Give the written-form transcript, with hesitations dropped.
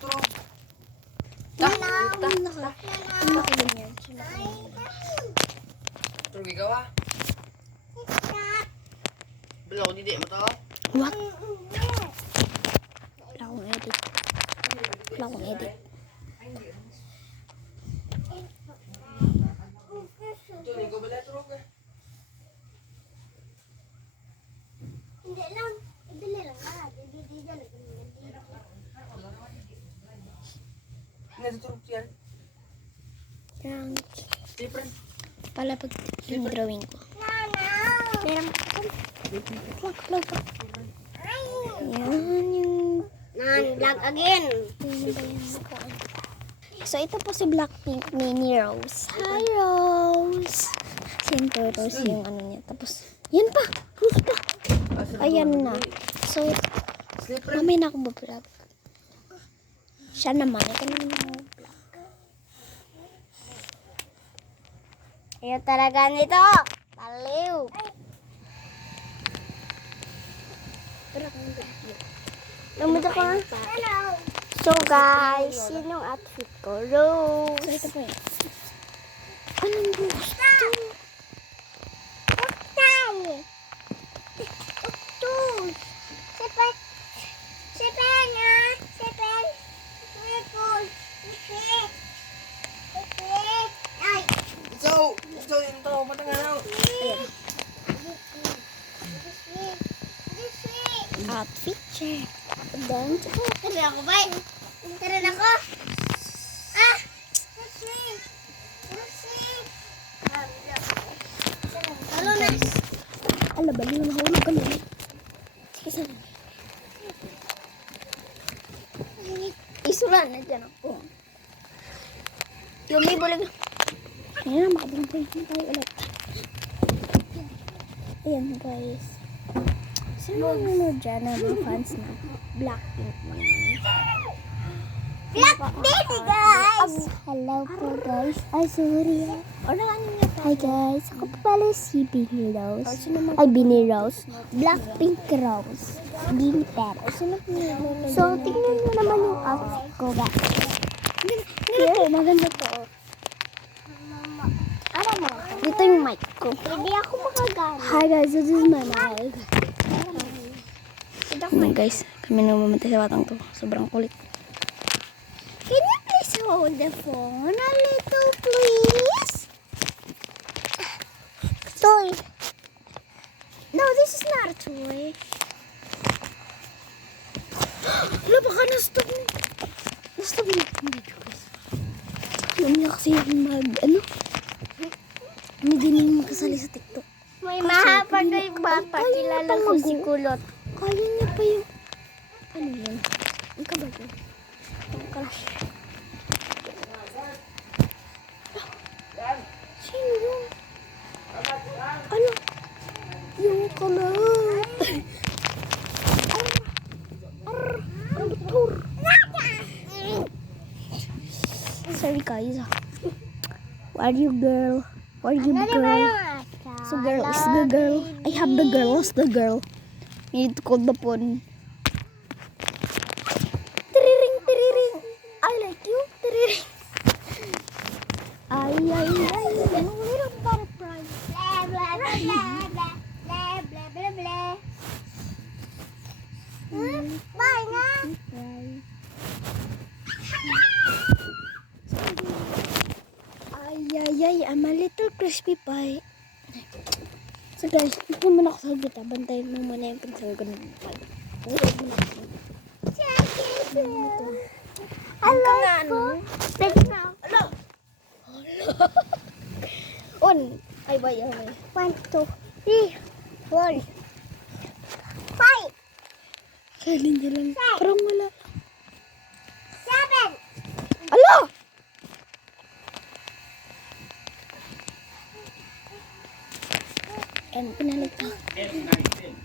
turong. Nakaganyan. Turong ikaw ah. Belaw, hindi mo to. What? Wala akong edit. Wala akong edit. Turong, ikaw bala turong eh. Hindi lang. Idali lang na. Hindi lang. Hindi turong yan. Yung Different. pala pag yung drawing ko. Meron vlog. Yan yung Vlog again. so ito po si Blackpink Mini Rose. Hi Rose. Siyempre Rose yung ano niya. Tapos yan pa. Rose pa. Ayan na. So mamaya na akong bablog. Siya naman. Ito naman ako vlog. Ayaw talaga nito. Taliw. Lumito ko nga. So guys, yun yung outfit ko. So Rose. ito po yun. Anong gusto? Octay. Octus. Sepen. Sepen nga. Sepen. Sepen. Sepen. Sepen. Ay. So yun to. Matanga na. Outfit check. Then, tara ako ba? Tara na ako. Ah! Halo na. Ala, bali na nahulog ka na. Sige, sana. Isulan na dyan ako. Yumi, bulag. Ayan na, makabang tayo ulit. Ayan guys. Sino yung ano dyan na mga fans na Blackpink naman? Black baby, guys! Hello po guys. Ay, sorry. Hi guys. Ako po pala si Binny Rose. Ay, Binny Rose. Blackpink Rose. Binny Pet. So, tingnan nyo naman yung outfit ko guys. Here, maganda to. Ano mo? Dito yung mic ko. Hindi ako makagana. Hi guys, this is my mic. Ayan guys, kami nang mamatay sa batang to. Sobrang kulit. Can you please hold the phone a little, please? Toy. No, this is not a toy. Wala, baka na-stop mo. Na-stop mo. Hindi ko guys. Alam niya kasi yung ano? Hindi din magkasali sa TikTok. May mahaba na yung bata. Kilala ko si Kulot. Kaya niya pa yung... Ano yun? Ang kabag yun. Ang crush. Sino yun? Ano? Yung kalat. Ang doktor. Sorry guys. Where are you girl? Where are you girl? So girl is the girl. I have the girl. What's the girl? You need to call the phone. Tiriring, tiriring. I like you. Tiriring. Ay, ay, ay. Anong meron para prize? Blah, blah, blah, blah, blah, blah, blah, blah, blah. Bye na. Ay, ay, ay. I'm a little crispy pie. So guys, ito muna ako sa gita. Bantayin mo muna yung pinsel ko ng pie. Hello po. Thank you now. On. Ay, bay, ay. 1, 2, 3, 4, 5, Kailin niya lang. Parang wala. 7. Ala! And pinalit ka. F19.